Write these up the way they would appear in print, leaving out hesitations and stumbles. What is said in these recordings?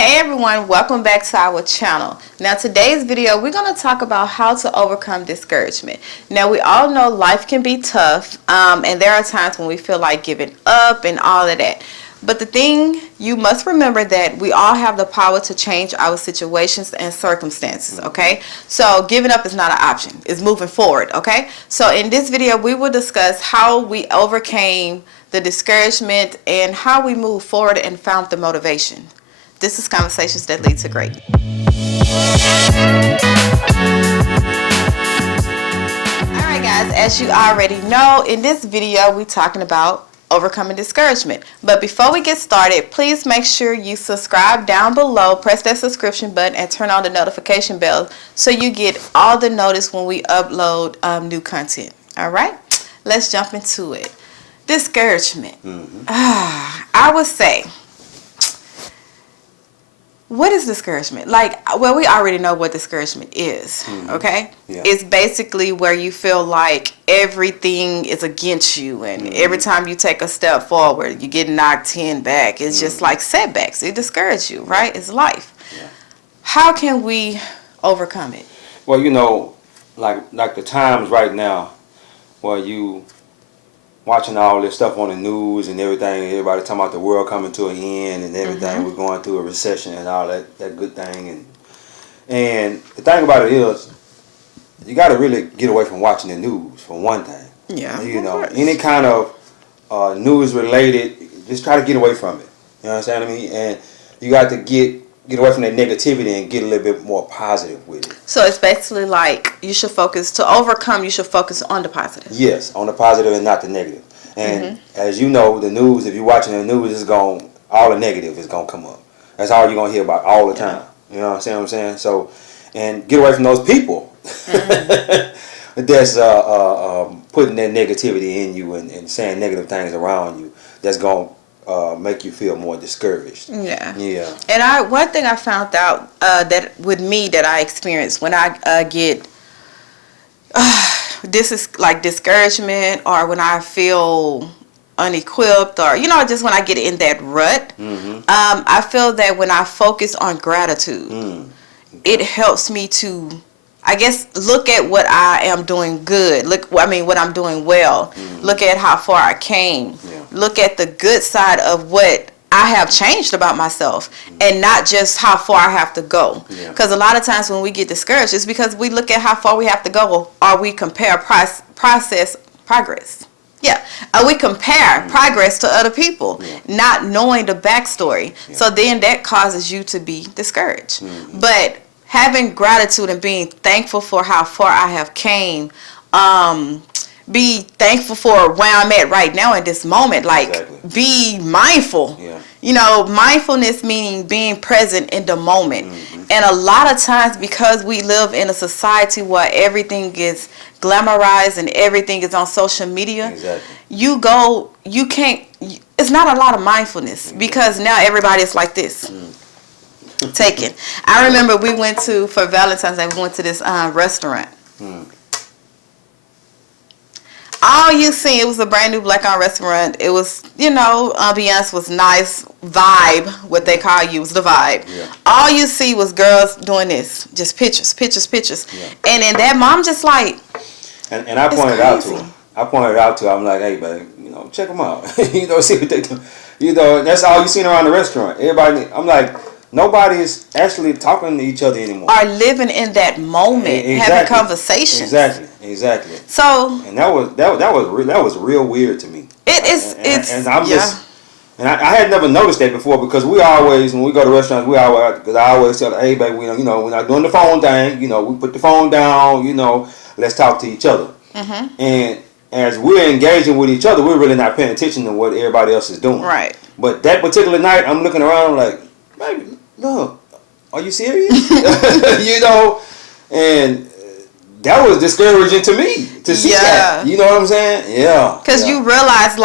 Hey everyone, welcome back to our channel. Now today's video we're going to talk about how to overcome discouragement. Now we all know life can be tough and there are times when we feel like giving up and all of that. But the thing you must remember that we all have the power to change our situations and circumstances, okay? So giving up is not an option. It's moving forward, okay? So in this video we will discuss how we overcame the discouragement and how we moved forward and found the motivation. This is Conversations That Lead to Great. Alright guys, as you already know, in this video we're talking about overcoming discouragement. But before we get started, please make sure you subscribe down below, press that subscription button and turn on the notification bell so you get all the notice when we upload new content. Alright, let's jump into it. Discouragement. I would say, what is discouragement? Well, we already know what discouragement is, okay? Yeah. It's basically where you feel like everything is against you and every time you take a step forward, you get knocked 10 back. It's just like setbacks. It discourages you, right? It's life. Yeah. How can we overcome it? Well, you know, like the times right now where you watching all this stuff on the news and everything, everybody talking about the world coming to an end and everything, we're going through a recession and all that good thing. And the thing about it is, you got to really get away from watching the news, for one thing. Yeah. You know, any kind of news related, just try to get away from it. You know what I'm saying? And you got to get away from that negativity and get a little bit more positive with it. So it's basically like you should focus, to overcome, you should focus on the positive. Yes, on the positive and not the negative. And as you know, the news, if you're watching the news, all the negative is going to come up. That's all you're going to hear about all the time. You know what I'm saying? So, and get away from those people that's putting that negativity in you and saying negative things around you that's going to make you feel more discouraged. Yeah. And one thing I found out that with me that I experienced when I get this is like discouragement, or when I feel unequipped, or just when I get in that rut, I feel that when I focus on gratitude, it helps me to, I guess, look at what I am doing good. What I'm doing well. Look at how far I came. Look at the good side of what I have changed about myself, and not just how far I have to go. Because a lot of times when we get discouraged, it's because we look at how far we have to go, or we compare progress. We compare progress to other people, not knowing the backstory. So then that causes you to be discouraged. But having gratitude and being thankful for how far I have came, be thankful for where I'm at right now in this moment. Be mindful. Mindfulness meaning being present in the moment. And a lot of times, because we live in a society where everything is glamorized and everything is on social media, it's not a lot of mindfulness, because now everybody is like this. Taken. I remember we went for Valentine's Day, we went to this restaurant. All you see, it was a brand new black-owned restaurant. It was, ambiance was nice, vibe, what they call you, was the vibe. All you see was girls doing this, just pictures. And then that mom just like, and I pointed out to her, I'm like, hey, babe, check them out. See what they do. That's all you seen around the restaurant. Everybody, I'm like, nobody is actually talking to each other anymore. Are living in that moment, having conversations. Exactly. So, and that was real weird to me. I had never noticed that before, because we always, when we go to restaurants, I always tell her, hey baby, we're not doing the phone thing. We put the phone down. Let's talk to each other. And as we're engaging with each other, we're really not paying attention to what everybody else is doing. Right. But that particular night, I'm looking around, I'm like, baby, look, are you serious? And that was discouraging to me to see that. You know what I'm saying? Yeah. Because you realize,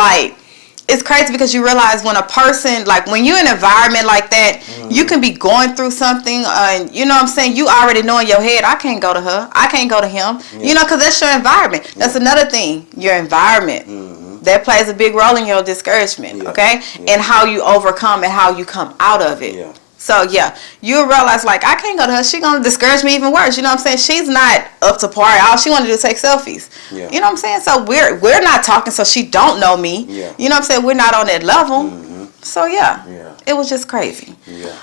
it's crazy, because you realize when a person, when you're in an environment like that, you can be going through something, and you know what I'm saying, you already know in your head, I can't go to her, I can't go to him, because that's your environment. That's another thing, your environment. That plays a big role in your discouragement, okay? And how you overcome and how you come out of it. So yeah, you'll realize like I can't go to her. She's gonna discourage me even worse. You know what I'm saying? She's not up to par. All she want to do is take selfies. Yeah. You know what I'm saying? So we're not talking. So she don't know me. Yeah. You know what I'm saying? We're not on that level. Mm-hmm. So yeah. Yeah. It was just crazy. Yeah.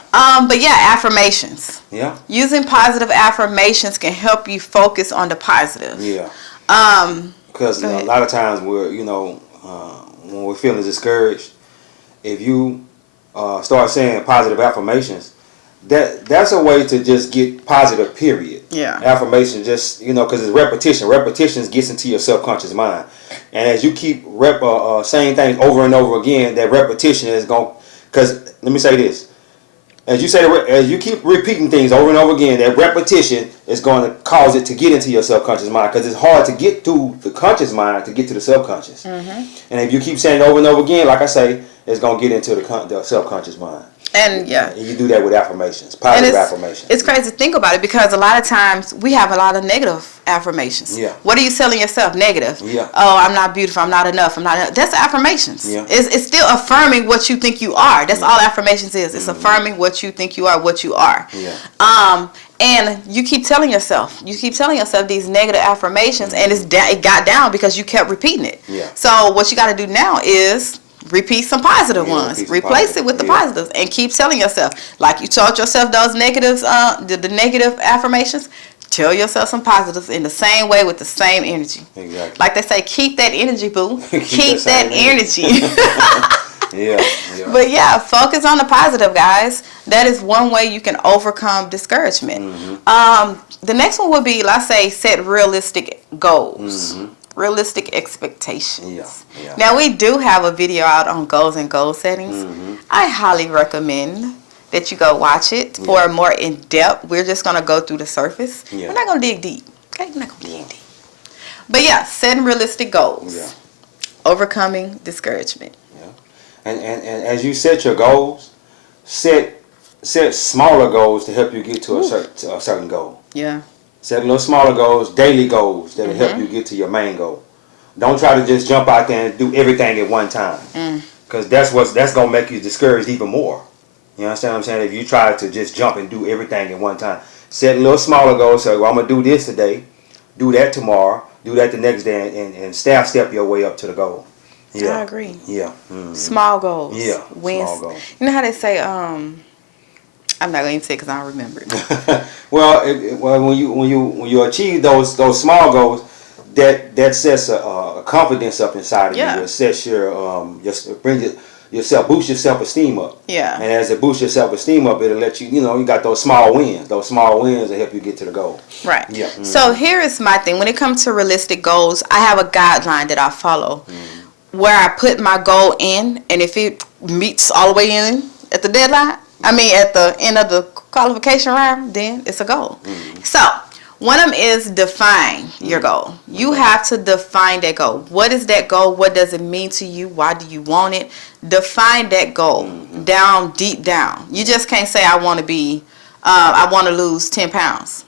But yeah, affirmations. Yeah. Using positive affirmations can help you focus on the positive. Yeah. Because a lot of times we're, when we're feeling discouraged, if you start saying positive affirmations, that's a way to just get positive, period. Yeah. Affirmation just, because it's repetition. Repetitions gets into your subconscious mind. And as you keep saying things over and over again, that repetition is going, because let me say this. As you keep repeating things over and over again, that repetition is going to cause it to get into your subconscious mind, because it's hard to get to the conscious mind to get to the subconscious. Mm-hmm. And if you keep saying it over and over again, like I say, it's going to get into the subconscious mind. And yeah, and you do that with affirmations, positive affirmations. It's crazy to think about it, because a lot of times we have a lot of negative affirmations. Yeah. What are you telling yourself? Negative. Yeah. Oh, I'm not beautiful. I'm not enough. I'm not enough. That's affirmations. Yeah. It's still affirming what you think you are. That's all affirmations is. It's affirming what you think you are, what you are. Yeah. And you keep telling yourself these negative affirmations, and it got down because you kept repeating it. Yeah. So what you got to do now is repeat some positive ones. Replace it with the positives, and keep telling yourself, like you told yourself those negatives, the negative affirmations. Tell yourself some positives in the same way with the same energy. Exactly. Like they say, keep that energy, boo. keep that energy. Yeah. But yeah, focus on the positive, guys. That is one way you can overcome discouragement. Mm-hmm. The next one would be, let's say, set realistic goals. Mm-hmm. Realistic expectations. Yeah. Now, we do have a video out on goals and goal settings. Mm-hmm. I highly recommend that you go watch it for more in-depth. We're just going to go through the surface. Yeah. We're not going to dig deep. Okay? We're not going to dig deep. But yeah, setting realistic goals. Yeah. Overcoming discouragement. Yeah. And as you set your goals, set smaller goals to help you get to a certain goal. Yeah. Set little smaller goals, daily goals that'll help you get to your main goal. Don't try to just jump out there and do everything at one time, because that's gonna make you discouraged even more. You understand what I'm saying? If you try to just jump and do everything at one time, set little smaller goals. So, I'm gonna do this today, do that tomorrow, do that the next day, and step your way up to the goal. Yeah, I agree. Yeah, mm-hmm. Small goals. Yeah, wins. Small goals. You know how they say, I'm not going to say because I don't remember it. Well, when you achieve those small goals, that sets a confidence up inside of you. It sets boost your self-esteem up. Yeah. And as it boosts your self-esteem up, it'll let you, you got those small wins. Those small wins that help you get to the goal. Right. Yeah. Mm-hmm. So here is my thing. When it comes to realistic goals, I have a guideline that I follow, where I put my goal in, and if it meets all the way in at the deadline, at the end of the qualification round, then it's a goal. Mm-hmm. So, one of them is define your goal. You have to define that goal. What is that goal? What does it mean to you? Why do you want it? Define that goal deep down. You just can't say, I want to lose 10 pounds.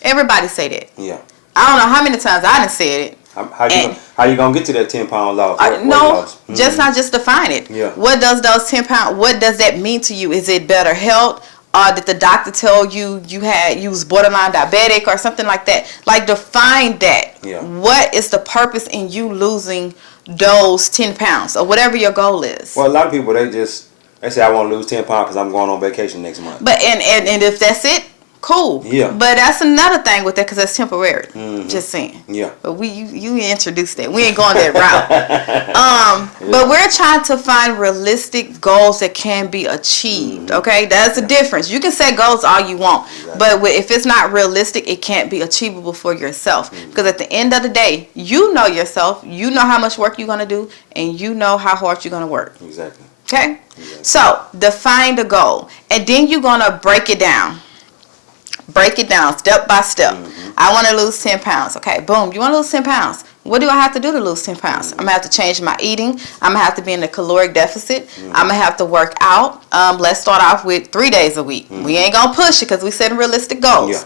Everybody say that. Yeah. I don't know how many times I done said it. How you gonna get to that 10-pound loss? Just define it. Yeah. What does those 10 pounds? What does that mean to you? Is it better health? Or did the doctor tell you you was borderline diabetic or something like that? Like, define that. Yeah. What is the purpose in you losing those 10 pounds or whatever your goal is? Well, a lot of people they say, I want to lose 10 pounds because I'm going on vacation next month. But and if that's it, cool. Yeah. But that's another thing with that, because that's temporary. Mm-hmm. Just saying. Yeah. But you introduced that. We ain't going that route. But we're trying to find realistic goals that can be achieved. Okay, that's the difference. You can set goals all you want, but if it's not realistic, it can't be achievable for yourself. Because at the end of the day, you know yourself. You know how much work you're gonna do, and you know how hard you're gonna work. Exactly. Okay. Exactly. So define the goal, and then you're gonna break it down. Break it down step by step. Mm-hmm. I want to lose 10 pounds. Okay, boom. You want to lose 10 pounds. What do I have to do to lose 10 pounds? I'm going to have to change my eating. I'm going to have to be in a caloric deficit. I'm going to have to work out. Let's start off with 3 days a week. We ain't going to push it because we set realistic goals.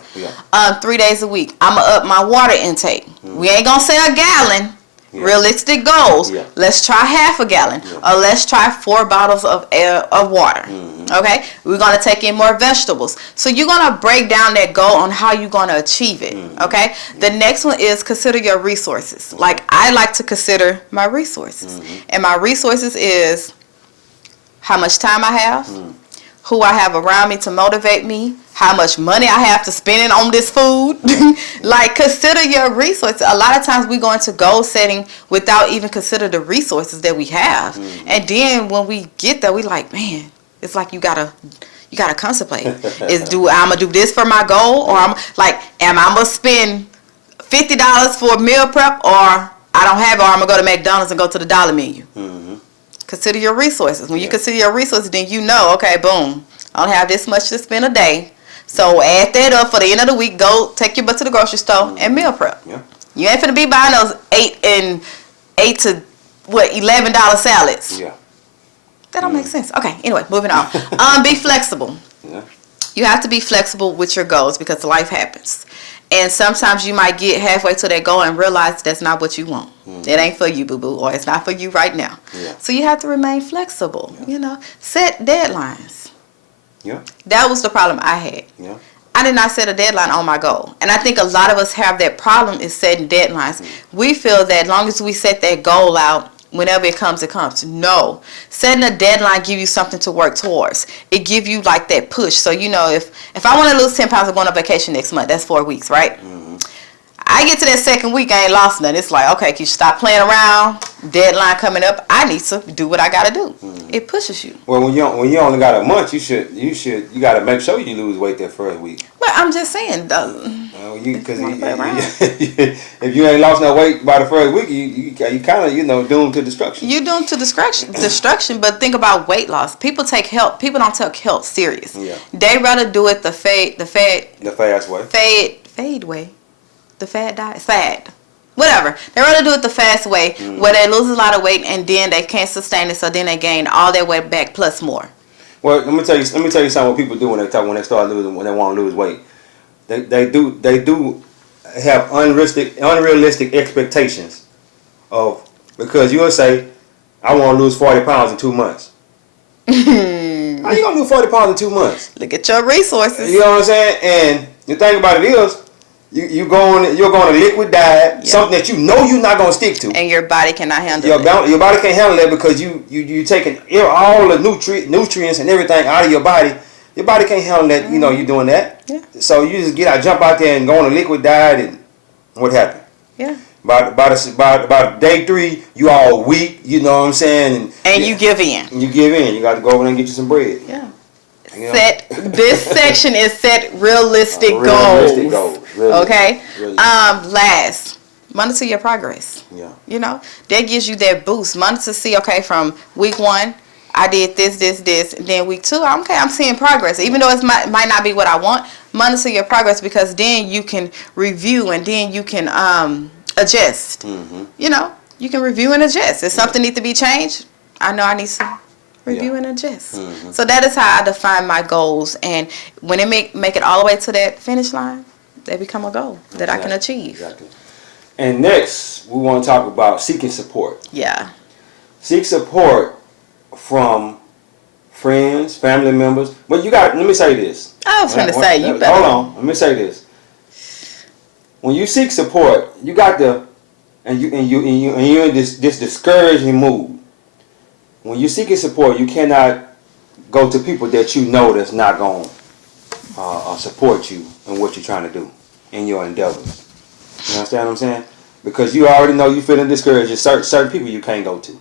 3 days a week. I'm going to up my water intake. We ain't going to say a gallon. Yeah. Realistic goals. Yeah. Let's try half a gallon, or let's try 4 bottles of water. Okay, we're gonna take in more vegetables. So you're gonna break down that goal on how you're gonna achieve it. Okay. The next one is consider your resources. Like I like to consider my resources, and my resources is how much time I have, who I have around me to motivate me, how much money I have to spend on this food. Like, consider your resources. A lot of times we go into goal setting without even consider the resources that we have. And then when we get there, we like, man, it's like you gotta contemplate. I'm gonna do this for my goal, or am I gonna spend $50 for a meal prep, or I don't have it, or I'm gonna go to McDonald's and go to the dollar menu. Consider your resources. When you consider your resources, then you know, okay, boom, I don't have this much to spend a day. So add that up for the end of the week. Go take your butt to the grocery store and meal prep. Yeah. You ain't finna be buying those $8 to $11 salads. Yeah. That don't make sense. Okay, anyway, moving on. Be flexible. Yeah. You have to be flexible with your goals because life happens. And sometimes you might get halfway to that goal and realize that's not what you want. It ain't for you, boo-boo, or it's not for you right now. Yeah. So you have to remain flexible, Set deadlines. Yeah. That was the problem I had. Yeah. I did not set a deadline on my goal. And I think a lot of us have that problem is setting deadlines. We feel that as long as we set that goal out, whenever it comes, it comes. No. Setting a deadline give you something to work towards. It give you like that push. So, if I want to lose 10 pounds, I'm going on vacation next month. That's 4 weeks, right? I get to that second week, I ain't lost nothing. It's like, okay, can you stop playing around? Deadline coming up. I need to do what I got to do. It pushes you. Well, when you only got a month, you got to make sure you lose weight that first week. Well, I'm just saying, because if you ain't lost no weight by the first week, you kind of doomed to destruction. You're doomed to destruction. But think about weight loss. People don't take health serious. Yeah. They rather do it the fast way. Fade way. The fad diet. Fad. Whatever. They rather do it the fast way, where they lose a lot of weight and then they can't sustain it, so then they gain all their weight back plus more. Well, let me tell you something what people do when they start losing, when they want to lose weight. They do have unrealistic expectations because you'll say, I want to lose 40 pounds in 2 months. How you gonna lose 40 pounds in 2 months? Look at your resources. You know what I'm saying? And the thing about it is, you're going to liquid diet, something that you're not going to stick to, and your body cannot handle it. Your body can't handle that because you taking all the nutrients and everything out of your body. Your body can't handle that. You're doing that. Yeah. So you just jump out there and go on a liquid diet, and what happened? Yeah. About day 3, you all weak. You know what I'm saying? And you give in. You got to go over there and get you some bread. Yeah. This section is set realistic goals. Okay. Last, monitor your progress. Yeah. That gives you that boost. Monitor, see, okay, from week 1, I did this. And then week 2, okay, I'm seeing progress. Even though it might not be what I want, monitor your progress because then you can review and then you can adjust. You can review and adjust. If something needs to be changed, I know I need to review and adjust. So that is how I define my goals, and when it make it all the way to that finish line, they become a goal that I can achieve. Exactly. And next, we want to talk about seeking support. Yeah. Seek support from friends, family members. But let me say this. I was going to say, you better. Hold on. Let me say this. When you seek support, you got to, and you're in this discouraging mood. When you're seeking support, you cannot go to people that you know that's not going to support you in what you're trying to do in your endeavors. You understand what I'm saying? Because you already know you're feeling discouraged. There's certain people you can't go to.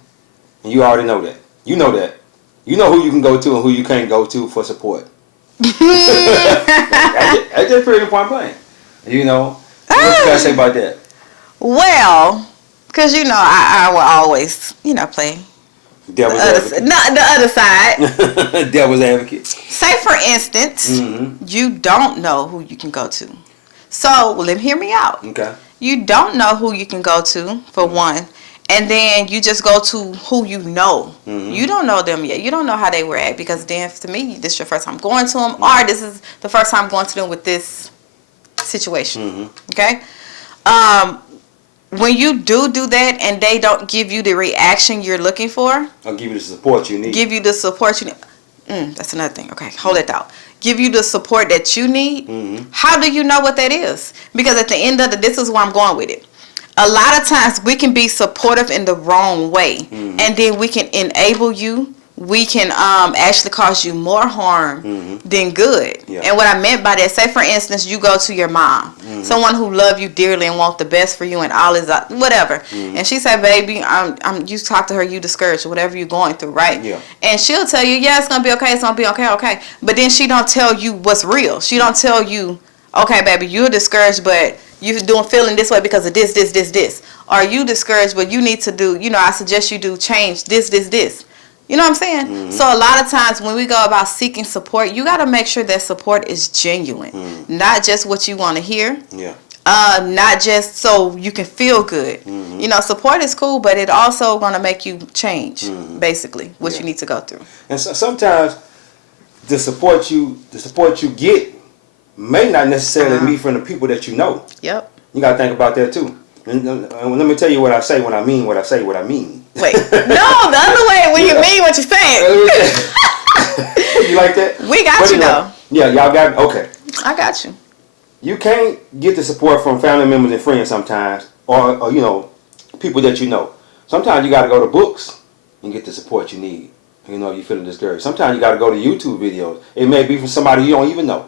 And you already know that. You know that. You know who you can go to and who you can't go to for support. That's just pretty point blank. What you gotta say about that? Well, because I will always, play Devil's advocate. Not the other side. Devil's advocate. Say, for instance, you don't know who you can go to. So, hear me out. Okay. You don't know who you can go to, for one. And then you just go to who you know. You don't know them yet. You don't know how they react because then, to me, this is your first time going to them, or this is the first time going to them with this situation. Okay? when you do that and they don't give you the reaction you're looking for, I'll give you the support you need. Give you the support you need. That's another thing. Okay, hold it out. Give you the support that you need. Mm-hmm. How do you know what that is? Because at the end of this is where I'm going with it. A lot of times we can be supportive in the wrong way, and then we can enable you. We can actually cause you more harm than good. Yeah. And what I meant by that, say for instance, you go to your mom, someone who love you dearly and want the best for you and all is whatever, and she said, "Baby, you talk to her, you discouraged, whatever you're going through, right?" Yeah. And she'll tell you, "Yeah, it's gonna be okay, it's gonna be okay, okay." But then she don't tell you what's real. She don't tell you, "Okay, baby, you're discouraged, but you're feeling this way because of this, this, this, this." Or you discouraged, but you need to do, I suggest you do change this, this, this. You know what I'm saying? So a lot of times when we go about seeking support, you got to make sure that support is genuine. Not just what you want to hear. Yeah. Not just so you can feel good. Support is cool, but it also going to make you change, basically, what you need to go through. And so sometimes the support you get may not necessarily be from the people that you know. Yep. You got to think about that too. And let me tell you what I say when I mean what I say what I mean. Wait, no, the other way when you mean what you're saying. You like that? We got you though. Yeah, y'all got okay. I got you. You can't get the support from family members and friends sometimes, or people that you know. Sometimes you got to go to books and get the support you need. You're feeling discouraged. Sometimes you got to go to YouTube videos. It may be from somebody you don't even know.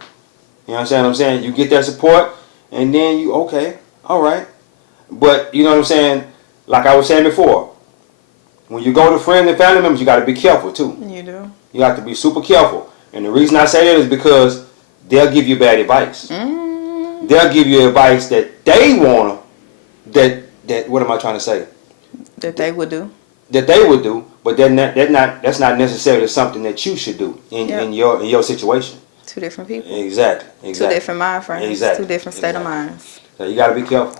You understand what I'm saying? You get that support, and then you okay, all right. But you know what I'm saying? Like I was saying before, when you go to friends and family members, you got to be careful too. You do. You have to be super careful. And the reason I say that is because they'll give you bad advice. They'll give you advice that they want to, that what am I trying to say? That they would do. That they would do, but that's not necessarily something that you should do in your situation. Two different people. Exactly. Two different mind frames. Exactly. Two different state of minds. So you got to be careful.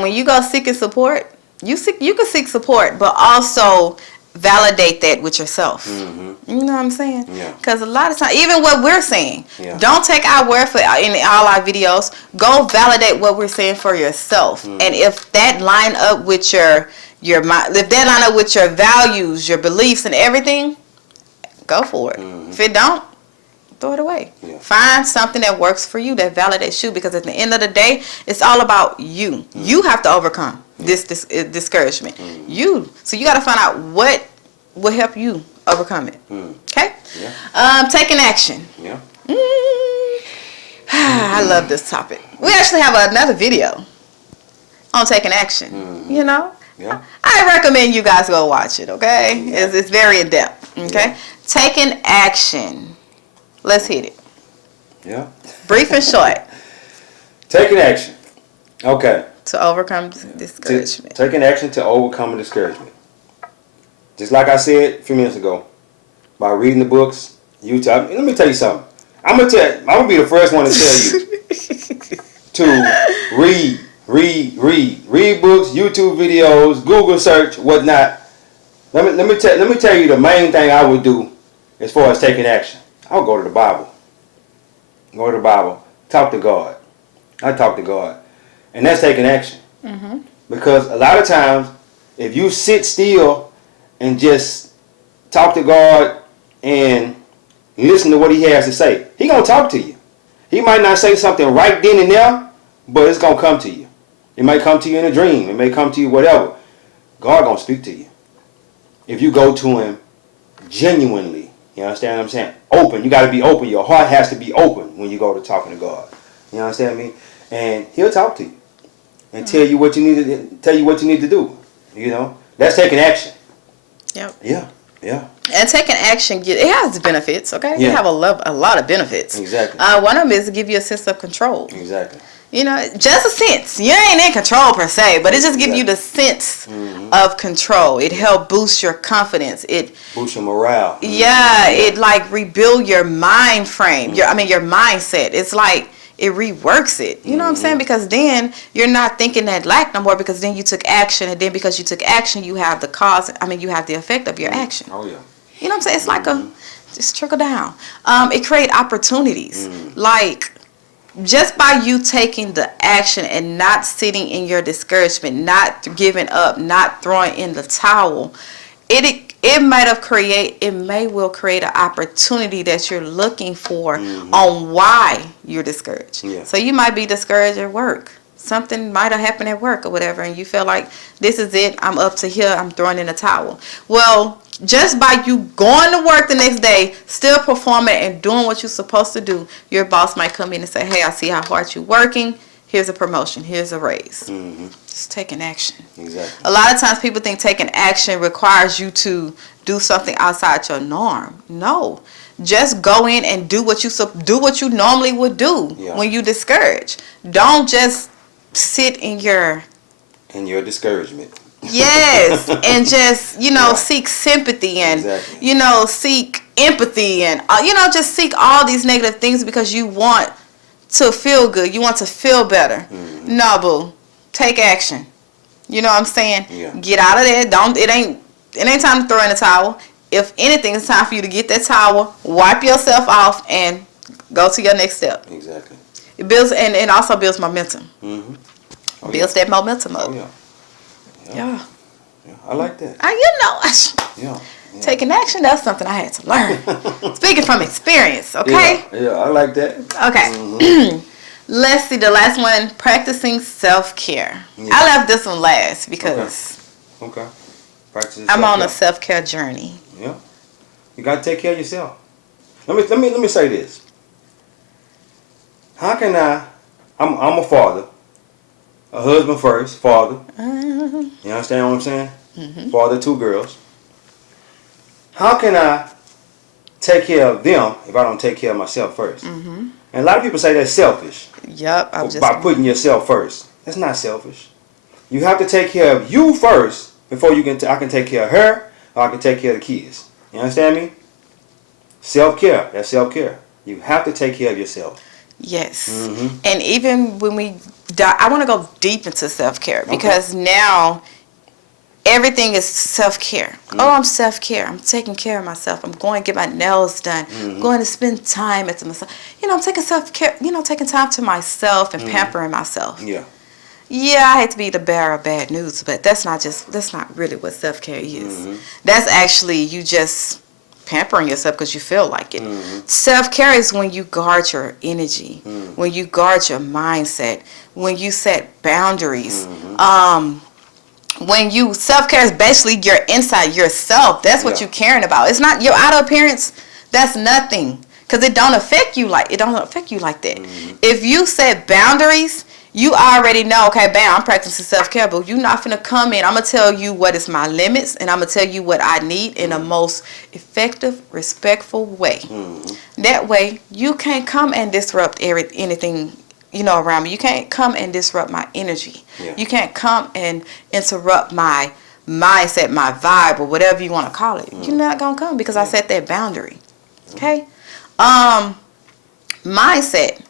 When you go seeking support, you can seek support, but also validate that with yourself. You know what I'm saying? Yeah. Because a lot of times, even what we're saying, don't take our word for in all our videos. Go validate what we're saying for yourself. And if that line up with your mind, if that line up with your values, your beliefs, and everything, go for it. If it don't, throw it away. Yeah. Find something that works for you, that validates you, because at the end of the day, it's all about you. You have to overcome this discouragement. So you got to find out what will help you overcome it. Okay? Yeah. Taking action. Yeah. I love this topic. We actually have another video on taking action. Yeah. I recommend you guys go watch it, okay? Yeah. It's very in depth. Okay? Yeah. Taking action. Let's hit it. Yeah. Brief and short. Taking action. Okay. To overcome discouragement. Taking action to overcome discouragement. Just like I said a few minutes ago, by reading the books, YouTube. Let me tell you something. I'm gonna be the first one to tell you to read books, YouTube videos, Google search, whatnot. Let me tell you the main thing I would do as far as taking action. I'll go to the Bible. Go to the Bible. Talk to God. I talk to God. And that's taking action. Because a lot of times, if you sit still and just talk to God and listen to what He has to say, He going to talk to you. He might not say something right then and there, but it's going to come to you. It might come to you in a dream. It may come to you whatever. God going to speak to you. If you go to Him genuinely. You understand what I'm saying? Open. You got to be open. Your heart has to be open when you go to talking to God. You understand me? And He'll talk to you and tell you what you need to do. That's taking action. Yep. Yeah. And taking action, it has benefits. Okay. Yeah. You have a lot of benefits. Exactly. One of them is to give you a sense of control. Exactly. Just a sense. You ain't in control per se, but it just gives you the sense of control. It helps boost your confidence. It boosts your morale. Yeah, it like rebuild your mind frame. Your mindset. It's like it reworks it. You know what I'm saying? Because then you're not thinking that lack no more, because then you took action, and then because you took action, you have the cause. You have the effect of your action. Oh yeah. You know what I'm saying? It's like just trickle down. It create opportunities. Like just by you taking the action and not sitting in your discouragement, not giving up, not throwing in the towel, it may will create an opportunity that you're looking for on why you're discouraged. Yeah. So you might be discouraged at work. Something might have happened at work or whatever, and you feel like this is it. I'm up to here. I'm throwing in a towel. Well, just by you going to work the next day, still performing and doing what you're supposed to do, your boss might come in and say, hey, I see how hard you're working. Here's a promotion. Here's a raise. Just taking action. Exactly. A lot of times people think taking action requires you to do something outside your norm. No. Just go in and do what you normally would do when you discouraged. Don't just sit in your discouragement. Yes, and just, seek sympathy and, seek empathy and, just seek all these negative things because you want to feel good. You want to feel better. No, boo. Take action. You know what I'm saying? Yeah. Get out of there. It ain't time to throw in the towel. If anything, it's time for you to get that towel, wipe yourself off, and go to your next step. Exactly. It builds and also builds momentum. Builds that momentum up. Yeah. I like that. Yeah. Taking action, that's something I had to learn. Speaking from experience, okay? Yeah, I like that. Okay. Let's see the last one, practicing self-care. Yeah. I left this one last because Okay. Practicing I'm self-care. on a self-care journey. Yeah. You got to take care of yourself. Let me say this. How can I'm a father. A husband first, father. You understand what I'm saying? Father of 2 girls. How can I take care of them if I don't take care of myself first? And a lot of people say that's selfish. Yep. By putting yourself first. That's not selfish. You have to take care of you first before I can take care of her or I can take care of the kids. You understand me? Self-care. That's self-care. You have to take care of yourself. Yes. And even when I want to go deep into self-care because now everything is self-care. Oh, I'm self-care. I'm taking care of myself. I'm going to get my nails done. I'm going to spend time at myself. I'm taking self-care, taking time to myself and pampering myself. Yeah. Yeah, I hate to be the bearer of bad news, but that's not really what self-care is. That's actually you just pampering yourself because you feel like it. Self-care is when you guard your energy, when you guard your mindset, when you set boundaries. When you self-care is basically your inside yourself. That's what you're caring about. It's not your outer appearance. That's nothing because it don't affect you like that. If you set boundaries, you already know, okay, bam, I'm practicing self-care, but you're not finna come in. I'm going to tell you what is my limits, and I'm going to tell you what I need in the most effective, respectful way. That way, you can't come and disrupt anything, around me. You can't come and disrupt my energy. You can't come and interrupt my mindset, my vibe, or whatever you want to call it. You're not going to come because I set that boundary. Okay? Mindset.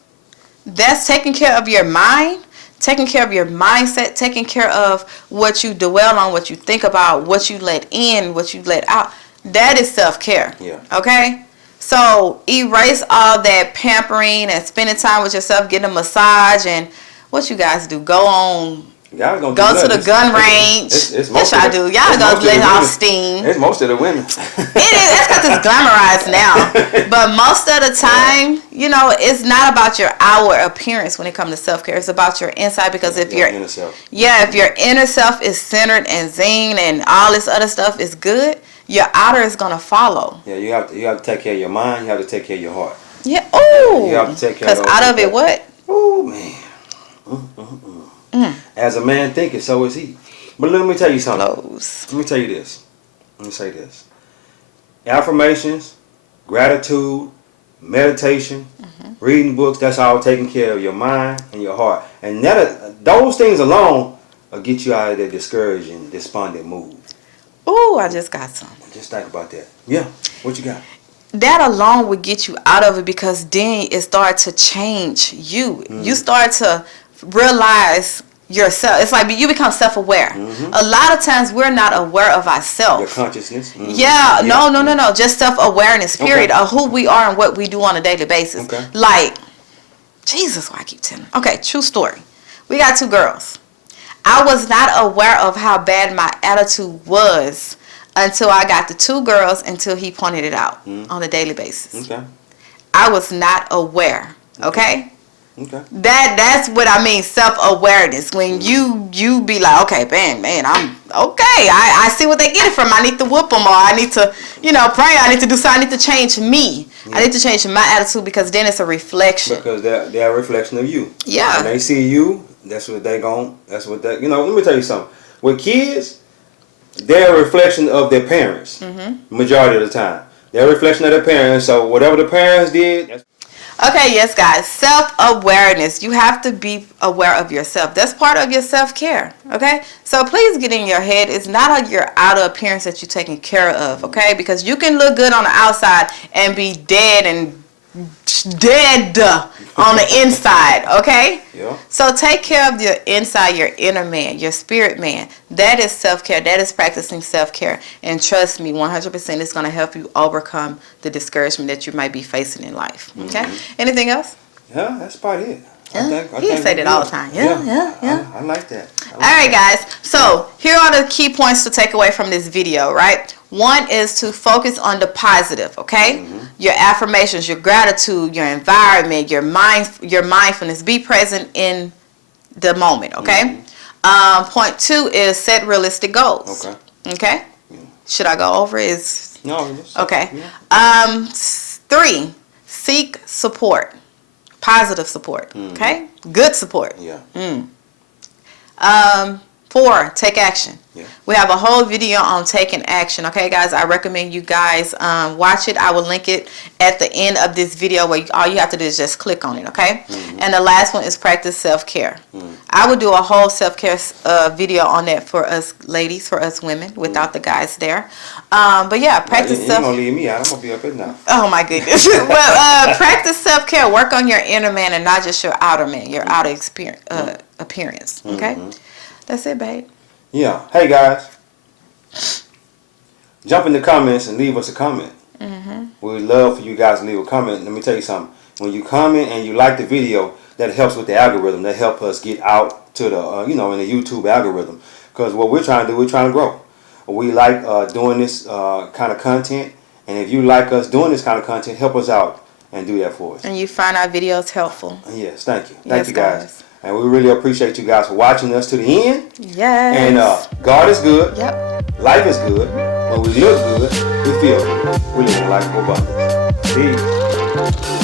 That's taking care of your mind, taking care of your mindset, taking care of what you dwell on, what you think about, what you let in, what you let out. That is self-care. Okay? So erase all that pampering and spending time with yourself, getting a massage, and what you guys do. Go to the gun range. Yes, y'all do. Y'all go let off steam. It's most of the women. It is. That's because it's glamorized now. But most of the time, it's not about your outward appearance when it comes to self-care. It's about your inside because if your inner self. if your inner self is centered and zing and all this other stuff is good, your outer is gonna follow. Yeah, you have to take care of your mind. You have to take care of your heart. Yeah. Oh. You have to take care of. Because out of it, what? Oh man. As a man thinketh, so is he. But let me tell you something. Let me tell you this. Let me say this. Affirmations, gratitude, meditation, reading books, that's all taking care of your mind and your heart. And those things alone will get you out of that discouraged and despondent mood. Ooh, I just got some. Just think about that. Yeah. What you got? That alone would get you out of it because then it started to change you. You start to realize yourself. It's like you become self-aware. A lot of times we're not aware of ourselves. Your consciousness. No. Just self-awareness, period, of who we are and what we do on a daily basis. Like, Jesus, why I keep telling. Okay, true story. We got 2 girls. I was not aware of how bad my attitude was until I got the 2 girls, until he pointed it out on a daily basis. Okay. I was not aware. Okay? Okay. That's what I mean, self-awareness. When you be like, okay, man, I'm okay. I see what they get it from. I need to whoop them, or I need to, pray. I need to do something. I need to change me. Yeah. I need to change my attitude, because then it's a reflection. Because they're a reflection of you. Yeah. When they see you, that's what they gon'. That's what they. Let me tell you something. With kids, they're a reflection of their parents. Majority of the time, they're a reflection of their parents. So whatever the parents did. Okay, yes, guys. Self-awareness. You have to be aware of yourself. That's part of your self-care, okay? So please get in your head. It's not your outer appearance that you're taking care of, okay? Because you can look good on the outside and be dead on the inside, okay? Yeah. So take care of your inside, your inner man, your spirit man. That is self-care. That is practicing self-care. And trust me, 100% it's going to help you overcome the discouragement that you might be facing in life, okay? Anything else? Yeah, that's about it. I think say that all the time. Yeah. I like that. All right, guys. So here are the key points to take away from this video, right? One is to focus on the positive, okay? Your affirmations, your gratitude, your environment, your mindfulness. Be present in the moment, okay? Point 2 is set realistic goals. Okay? Should I go over it? No. Okay. Yeah. 3, seek support. Positive support, okay? Good support. Yeah. 4, take action. Yeah. We have a whole video on taking action, okay, guys? I recommend you guys watch it. I will link it at the end of this video, where all you have to do is just click on it, okay? And the last one is practice self-care. I would do a whole self-care video on that for us ladies, for us women, without the guys there. But yeah, practice self-care. You're going to leave me out. I'm going to be up here now. Oh, my goodness. Well, practice self-care. Work on your inner man and not just your outer man, your outer appearance, okay? That's it, babe. Yeah. Hey, guys. Jump in the comments and leave us a comment. We would love for you guys to leave a comment. Let me tell you something. When you comment and you like the video, that helps with the algorithm. That helps us get out to the, in the YouTube algorithm. Because what we're trying to do, we're trying to grow. We like doing this kind of content. And if you like us doing this kind of content, help us out and do that for us. And you find our videos helpful. Yes, thank you. Thank you, guys. And we really appreciate you guys for watching us to the end. Yes. And God is good. Yep. Life is good. When we look good, we feel good. We live a life of abundance. Peace.